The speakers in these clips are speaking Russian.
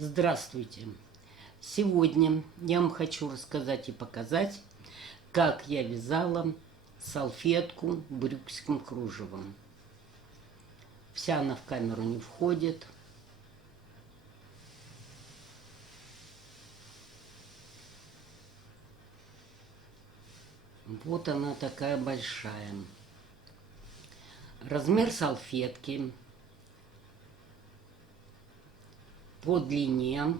Здравствуйте! Сегодня я вам хочу рассказать и показать, как я вязала салфетку брюкским кружевом. Вся она в камеру не входит. Вот она такая большая. Размер салфетки по длине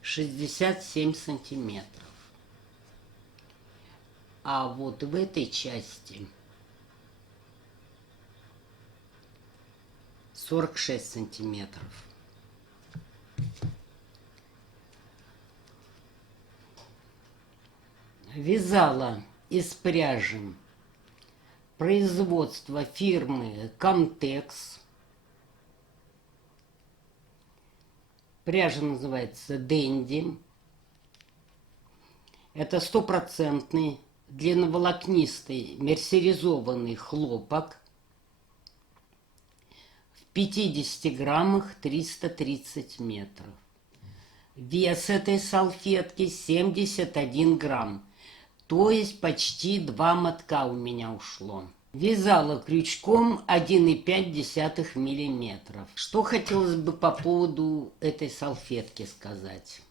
67 сантиметров. А вот в этой части 46 сантиметров. Вязала из пряжи производства фирмы Камтекс. Пряжа называется Дэнди. Это стопроцентный длинноволокнистый мерсеризованный хлопок. В 50 граммах 330 метров. Вес этой салфетки 71 грамм. То есть почти 2 мотка у меня ушло. Вязала крючком 1,5 миллиметров. Что хотелось бы по поводу этой салфетки сказать.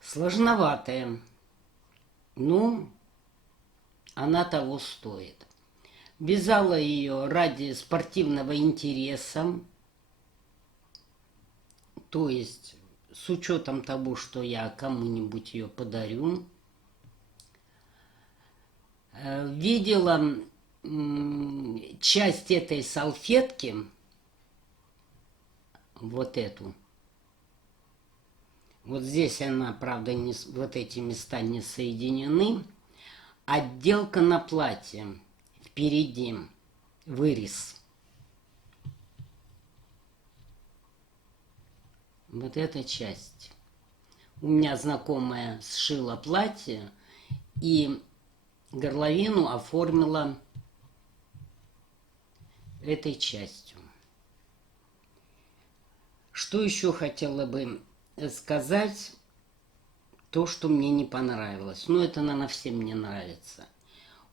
Сложноватая. Ну, она того стоит. Вязала ее ради спортивного интереса. То есть с учетом того, что я кому-нибудь ее подарю. Видела часть этой салфетки, вот эту. Вот здесь она, правда, вот эти места не соединены. Отделка на платье впереди, вырез. Вот эта часть. У меня знакомая сшила платье и горловину оформила этой частью. Что еще хотела бы сказать, то, что мне не понравилось. Ну, это, наверное, всем не нравится.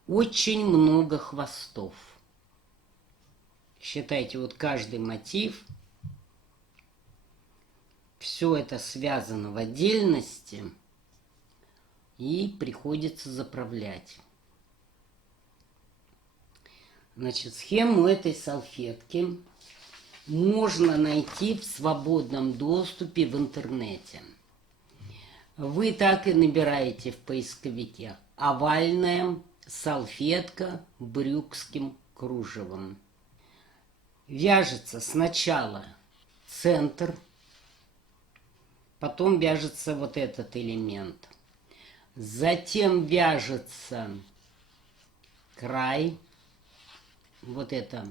Очень много хвостов. Считайте, вот каждый мотив, все это связано в отдельности, и приходится заправлять. Значит, схему этой салфетки можно найти в свободном доступе в интернете. Вы так и набираете в поисковике «овальная салфетка брюкским кружевом». Вяжется сначала центр, потом вяжется вот этот элемент. Затем вяжется край, вот эта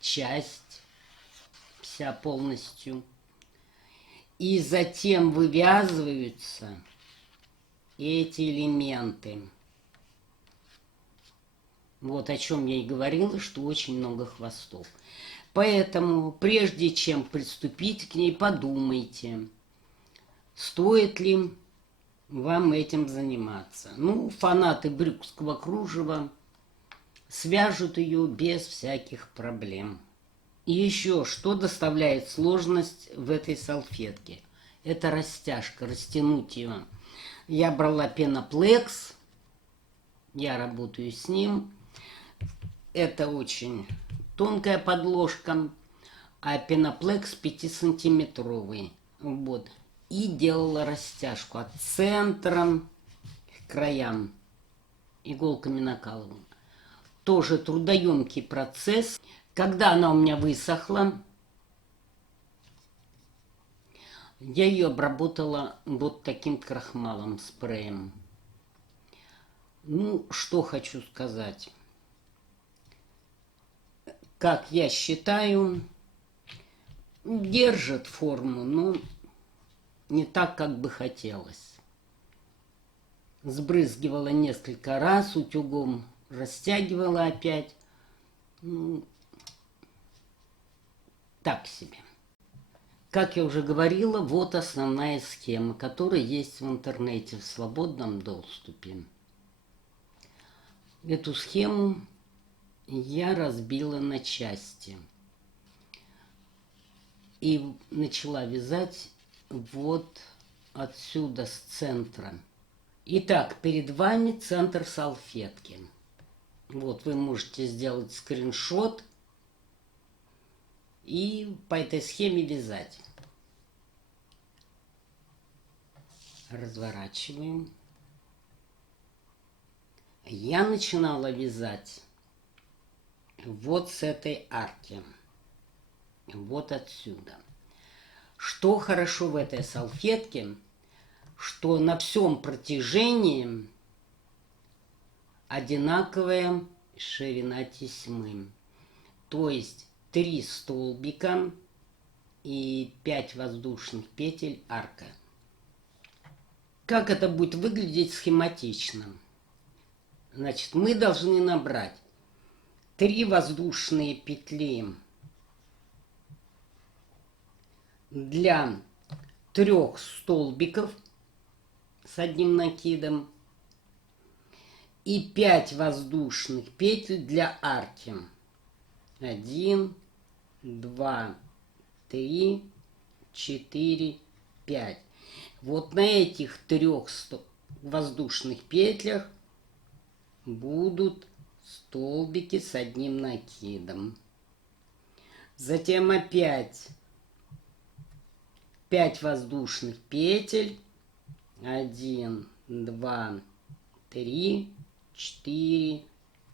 часть вся полностью. И затем вывязываются эти элементы. Вот о чем я и говорила, что очень много хвостов. Поэтому, прежде чем приступить к ней, подумайте, стоит ли вам этим заниматься. Ну, фанаты брюкского кружева свяжут ее без всяких проблем. И еще, что доставляет сложность в этой салфетке? Это растяжка, растянуть ее. Я брала пеноплекс, я работаю с ним. Это очень тонкая подложка, а пеноплекс 5-сантиметровый. Вот. И делала растяжку от центра к краям. Иголками накалывала. Тоже трудоемкий процесс. Когда она у меня высохла, я ее обработала вот таким крахмалом, спреем. Ну, что хочу сказать. Как я считаю, держит форму, но не так, как бы хотелось. Сбрызгивала несколько раз, утюгом растягивала опять. так себе. Как я уже говорила, вот основная схема, которая есть в интернете в свободном доступе. Эту схему я разбила на части и начала вязать вот отсюда, с центра. Итак, перед вами центр салфетки. Вот вы можете сделать скриншот и по этой схеме вязать. Разворачиваем. Я начинала вязать вот с этой арки. Вот отсюда. Что хорошо в этой салфетке, что на всем протяжении одинаковая ширина тесьмы. То есть 3 столбика и 5 воздушных петель арка. Как это будет выглядеть схематично? Значит, мы должны набрать 3 воздушные петли для 3 столбиков с одним накидом и 5 воздушных петель для арки. 1, 2, 3, 4, 5. Вот на этих 3 воздушных петлях будут столбики с одним накидом. Затем опять 5 воздушных петель. 1, 2, 3, 4,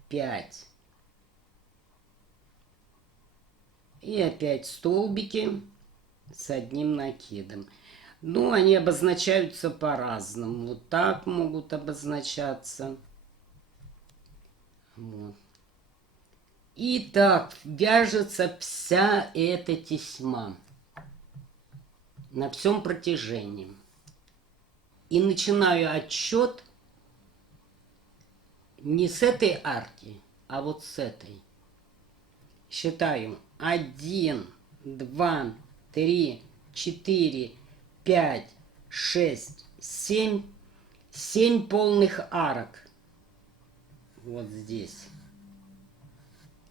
5. И опять столбики с одним накидом. Ну, они обозначаются по-разному. Вот так могут обозначаться. Вот. И так вяжется вся эта тесьма на всем протяжении. И начинаю отсчет не с этой арки, а вот с этой. Считаю 1, 2, 3, 4, 5, 6, 7. 7 полных арок. Вот здесь.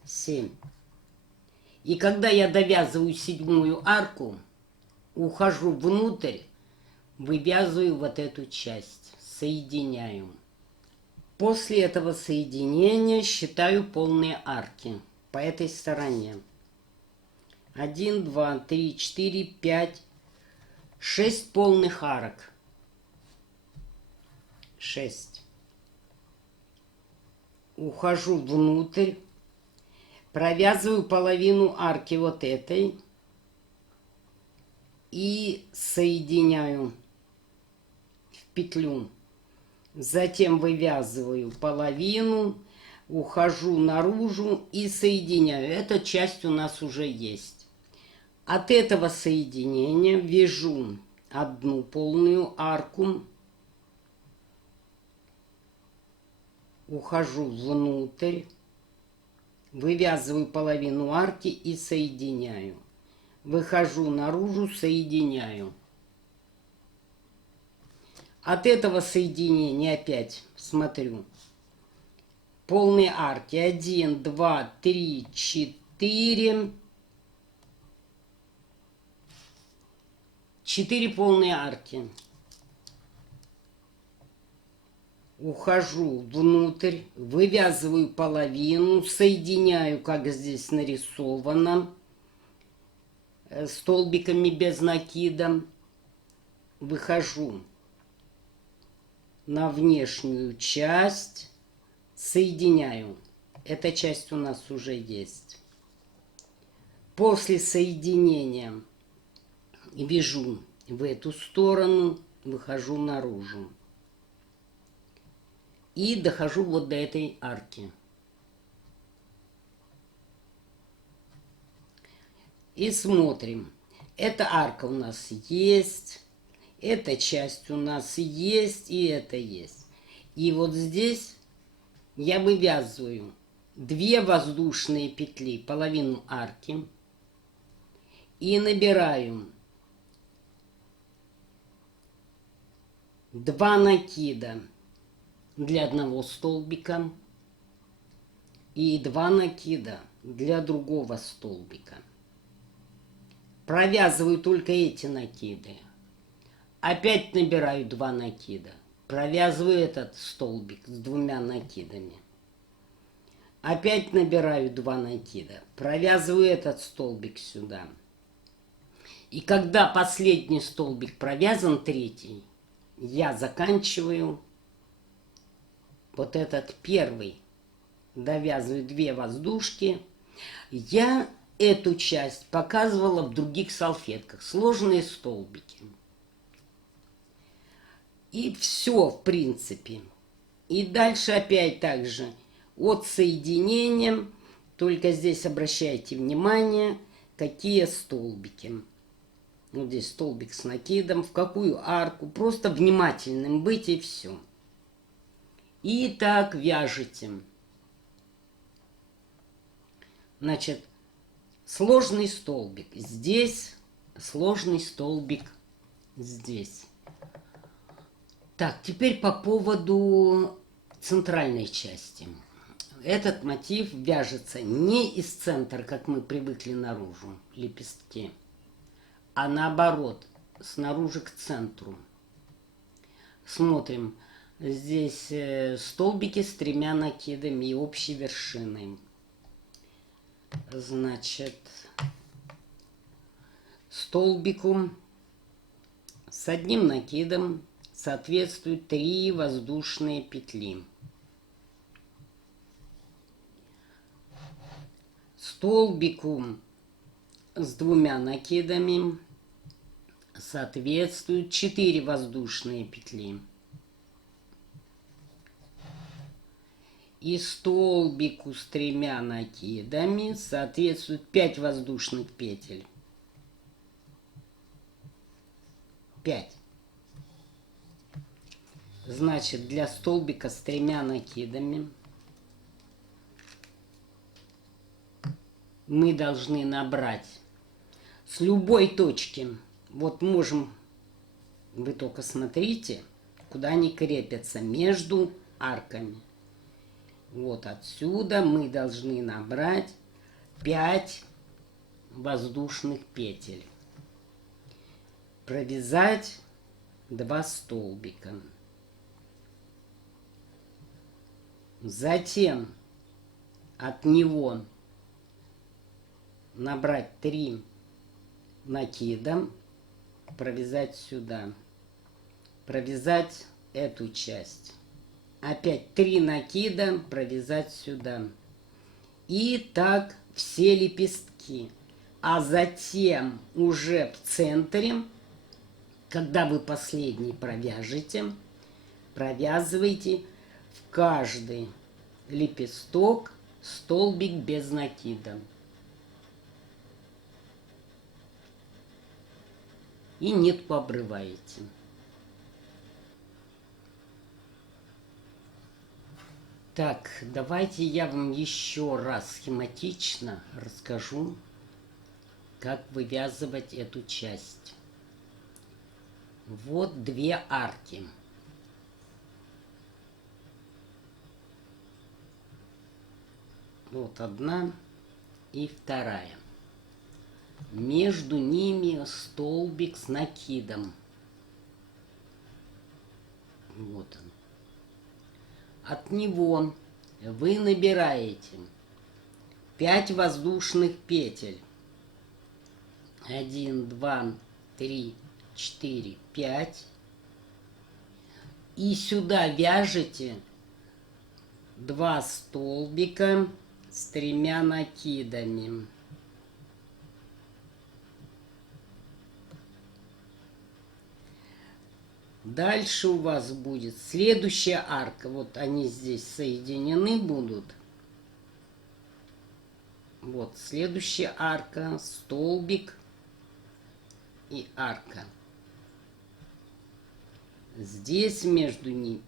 7. И когда я довязываю 7-ю арку, ухожу внутрь, вывязываю вот эту часть, соединяю. После этого соединения считаю полные арки по этой стороне. 1, 2, 3, 4, 5, 6 полных арок. 6. Ухожу внутрь, провязываю половину арки вот этой и соединяю в петлю. Затем вывязываю половину, ухожу наружу и соединяю. Эта часть у нас уже есть. От этого соединения вяжу одну полную арку, ухожу внутрь, вывязываю половину арки и соединяю. Выхожу наружу, соединяю. От этого соединения опять смотрю. Полные арки. 1, 2, 3, 4. 4 полные арки. Ухожу внутрь, вывязываю половину, соединяю, как здесь нарисовано, столбиками без накида. Выхожу на внешнюю часть, соединяю. Эта часть у нас уже есть. После соединения вяжу в эту сторону, выхожу наружу. И дохожу вот до этой арки. И смотрим. Эта арка у нас есть. Эта часть у нас есть. И это есть. И вот здесь я вывязываю 2 воздушные петли, половину арки. и набираю 2 накида для одного столбика и 2 накида для другого столбика. Провязываю только эти накиды. Опять набираю 2 накида. Провязываю этот столбик с 2 накидами. Опять набираю 2 накида. Провязываю этот столбик сюда. И когда последний столбик провязан, третий, я заканчиваю вот этот первый. Довязываю 2 воздушки. Я эту часть показывала в других салфетках. Сложные столбики. И все, в принципе. И дальше опять так же. От соединения, только здесь обращайте внимание, какие столбики. Вот здесь столбик с накидом, в какую арку. Просто внимательным быть и все. И так вяжете. Значит, сложный столбик здесь, сложный столбик здесь. Так, теперь по поводу центральной части. Этот мотив вяжется не из центра, как мы привыкли наружу, лепестки, а наоборот, снаружи к центру. Смотрим, здесь столбики с 3 накидами и общей вершиной. Значит, столбику с 1 накидом соответствуют 3 воздушные петли. Столбику с 2 накидами соответствуют 4 воздушные петли. И столбику с 3 накидами соответствует 5 воздушных петель. 5. Значит, для столбика с 3 накидами мы должны набрать с любой точки. Вот можем, вы только смотрите, куда они крепятся, между арками. Вот отсюда мы должны набрать 5 воздушных петель. Провязать 2 столбика. Затем от него набрать 3 накида, провязать сюда, провязать эту часть. Опять 3 накида, провязать сюда. И так все лепестки. А затем уже в центре, когда вы последний провяжете, провязывайте в каждый лепесток столбик без накида. И нитку обрываете. Так, давайте я вам еще раз схематично расскажу, как вывязывать эту часть. Вот 2 арки. Вот одна и вторая. Между ними столбик с накидом. Вот он. От него вы набираете 5 воздушных петель. 1, 2, 3, 4, 5. И сюда вяжете 2 столбика с 3 накидами. Дальше у вас будет следующая арка. Вот они здесь соединены будут. Вот следующая арка, столбик и арка. Здесь между ними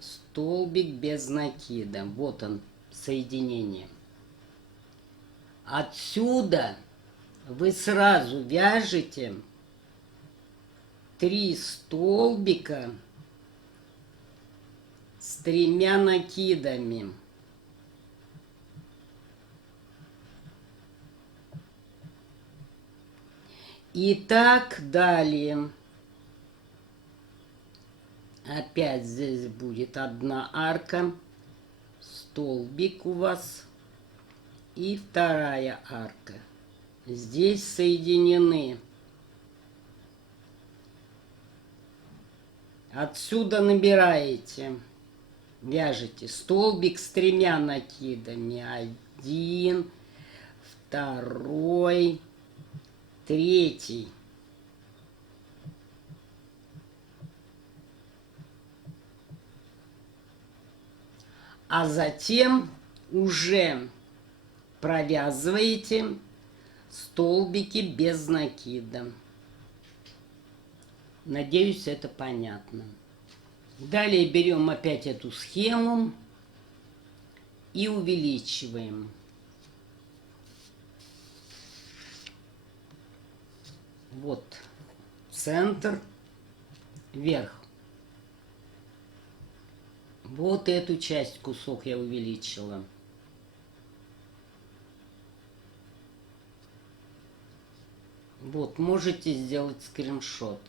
столбик без накида. Вот он, соединение. Отсюда вы сразу вяжете 3 столбика с 3 накидами. И так далее. Опять здесь будет одна арка, столбик у вас и вторая арка. Здесь соединены. Отсюда набираете, вяжете столбик с 3 накидами. 1, 2, 3. А затем уже провязываете столбики без накида. Надеюсь, это понятно. Далее берем опять эту схему и увеличиваем. Вот центр, вверх. Вот эту часть, кусок я увеличила. Вот, можете сделать скриншот.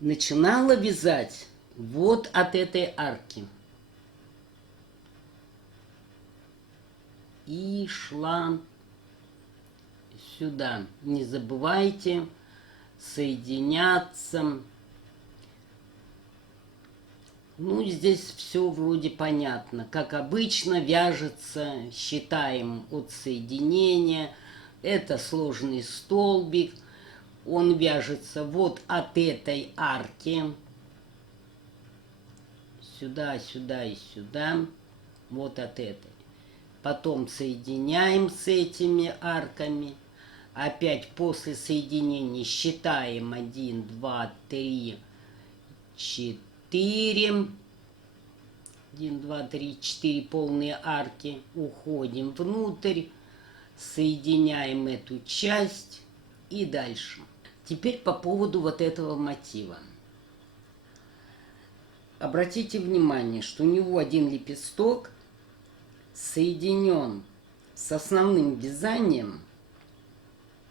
Начинала вязать вот от этой арки. И шла сюда. Не забывайте соединяться. Ну, здесь все вроде понятно. Как обычно вяжется, считаем от соединения. Это сложный столбик. Он вяжется вот от этой арки. Сюда, сюда и сюда. Вот от этой. Потом соединяем с этими арками. Опять после соединения считаем 1, 2, 3, 4. 1, 2, 3, 4 полные арки. Уходим внутрь, соединяем эту часть и дальше. Теперь по поводу вот этого мотива. Обратите внимание, что у него один лепесток соединен с основным вязанием.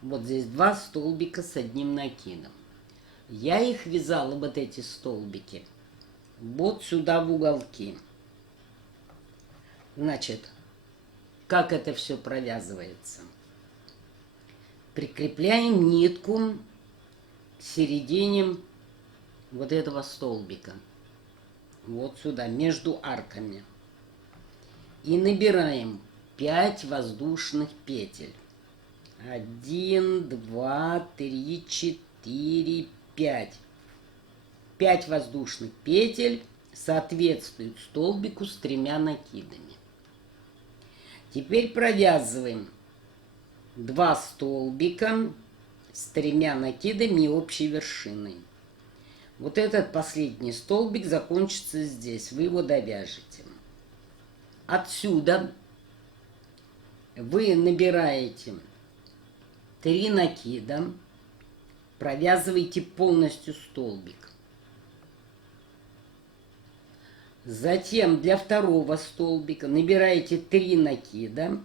Вот здесь 2 столбика с одним накидом. Я их вязала, вот эти столбики, вот сюда в уголки. Значит, как это все провязывается? Прикрепляем нитку к середине вот этого столбика. Вот сюда, между арками. И набираем 5 воздушных петель. 1, 2, 3, 4, 5. 5 воздушных петель соответствуют столбику с 3 накидами. Теперь провязываем 2 столбика с 3 накидами и общей вершиной. Вот этот последний столбик закончится здесь, вы его довяжете. Отсюда вы набираете 3 накида, провязываете полностью столбик. Затем для второго столбика набираете 3 накида.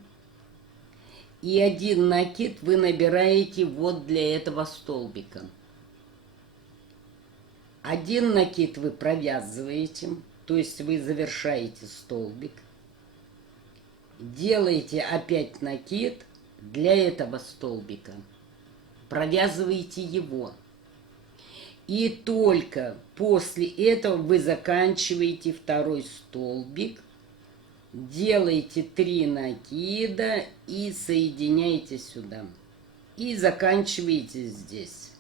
И 1 накид вы набираете вот для этого столбика. 1 накид вы провязываете, то есть вы завершаете столбик. Делаете опять накид для этого столбика. Провязываете его. И только после этого вы заканчиваете второй столбик, делаете 3 накида и соединяете сюда. И заканчиваете здесь.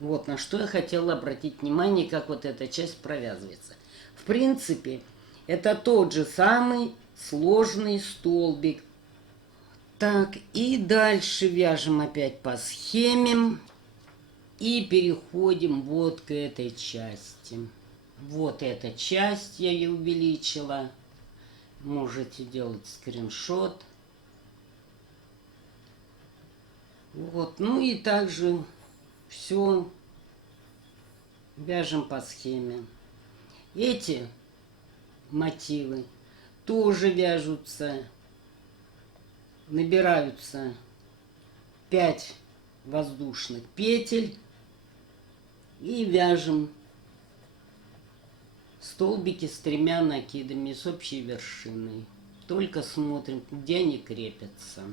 Вот на что я хотела обратить внимание, как вот эта часть провязывается. В принципе, это тот же самый сложный столбик. Так, и дальше вяжем опять по схеме. И переходим вот к этой части. Вот эта часть я ее увеличила. Можете делать скриншот. Вот, ну и также все вяжем по схеме. Эти мотивы тоже вяжутся, набираются 5 воздушных петель и вяжем столбики с 3 накидами с общей вершиной. Только смотрим, где они крепятся.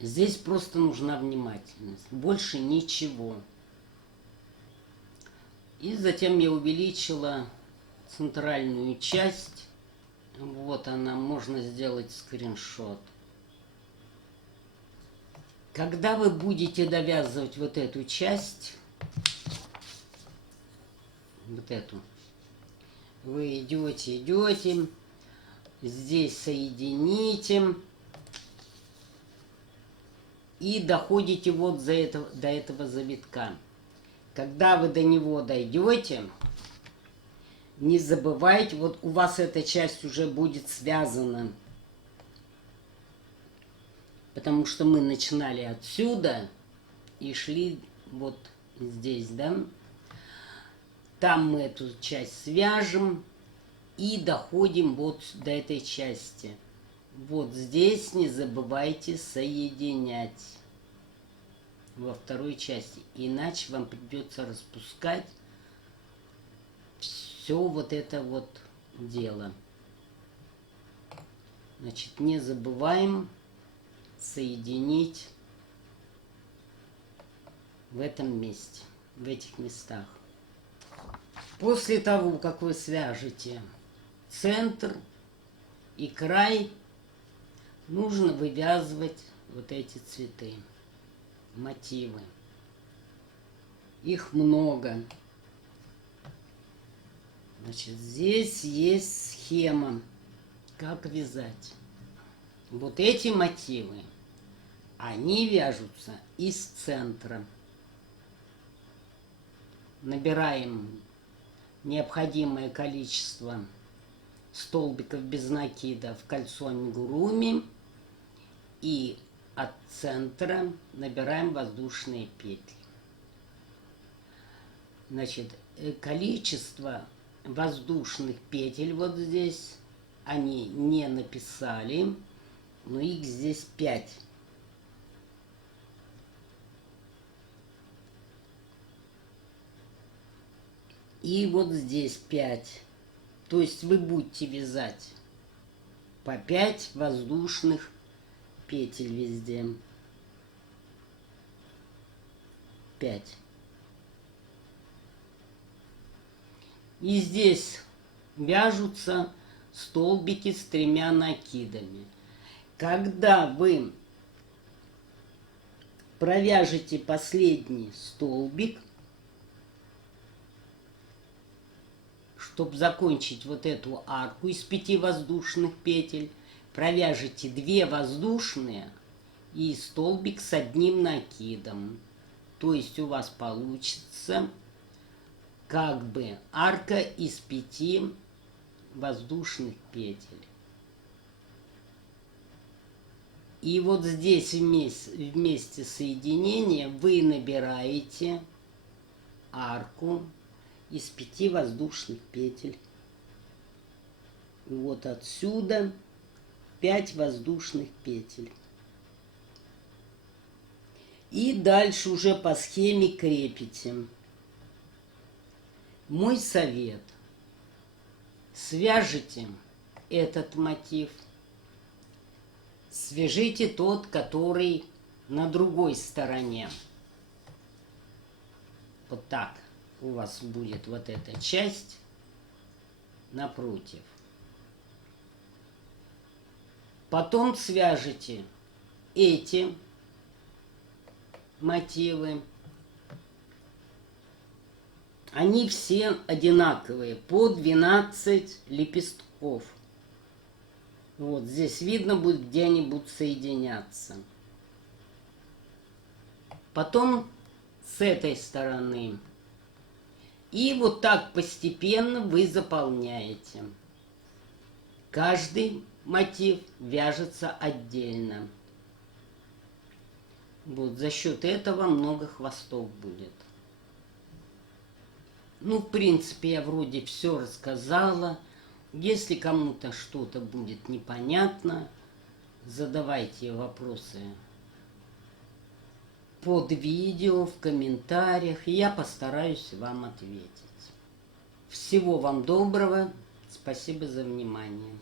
Здесь просто нужна внимательность, больше ничего. И затем я увеличила центральную часть. Вот она, можно сделать скриншот. Когда вы будете довязывать вот эту часть, вот эту, вы идете, здесь соедините и доходите вот до этого завитка. Когда вы до него дойдете, не забывайте, вот у вас эта часть уже будет связана. Потому что мы начинали отсюда и шли вот здесь, да. Там мы эту часть свяжем и доходим вот до этой части. Вот здесь не забывайте соединять во второй части, иначе вам придется распускать все вот это вот дело. Значит, не забываем соединить в этом месте, в этих местах. После того, как вы свяжете центр и край, нужно вывязывать вот эти цветы, мотивы. Их много. Значит, здесь есть схема, как вязать. Вот эти мотивы, они вяжутся из центра. Набираем необходимое количество столбиков без накида в кольцо амигуруми и от центра набираем воздушные петли. Значит, количество воздушных петель вот здесь они не написали, но их здесь 5. И вот здесь 5. То есть вы будете вязать по 5 воздушных петель везде. 5. И здесь вяжутся столбики с 3 накидами. Когда вы провяжете последний столбик, чтобы закончить вот эту арку из 5 воздушных петель, провяжете 2 воздушные и столбик с 1 накидом. То есть у вас получится как бы арка из 5 воздушных петель. И вот здесь вместе соединения вы набираете арку из 5 воздушных петель. Вот отсюда 5 воздушных петель. И дальше уже по схеме крепите. Мой совет. Свяжите этот мотив. Свяжите тот, который на другой стороне. Вот так у вас будет вот эта часть напротив. Потом свяжите эти мотивы. Они все одинаковые, по 12 лепестков. Вот здесь видно будет, где они будут соединяться. Потом с этой стороны. И вот так постепенно вы заполняете каждый мотив вяжется отдельно. Вот за счет этого много хвостов будет. Ну, в принципе, я вроде все рассказала. Если кому-то что-то будет непонятно, задавайте вопросы под видео, в комментариях, и я постараюсь вам ответить. Всего вам доброго. Спасибо за внимание.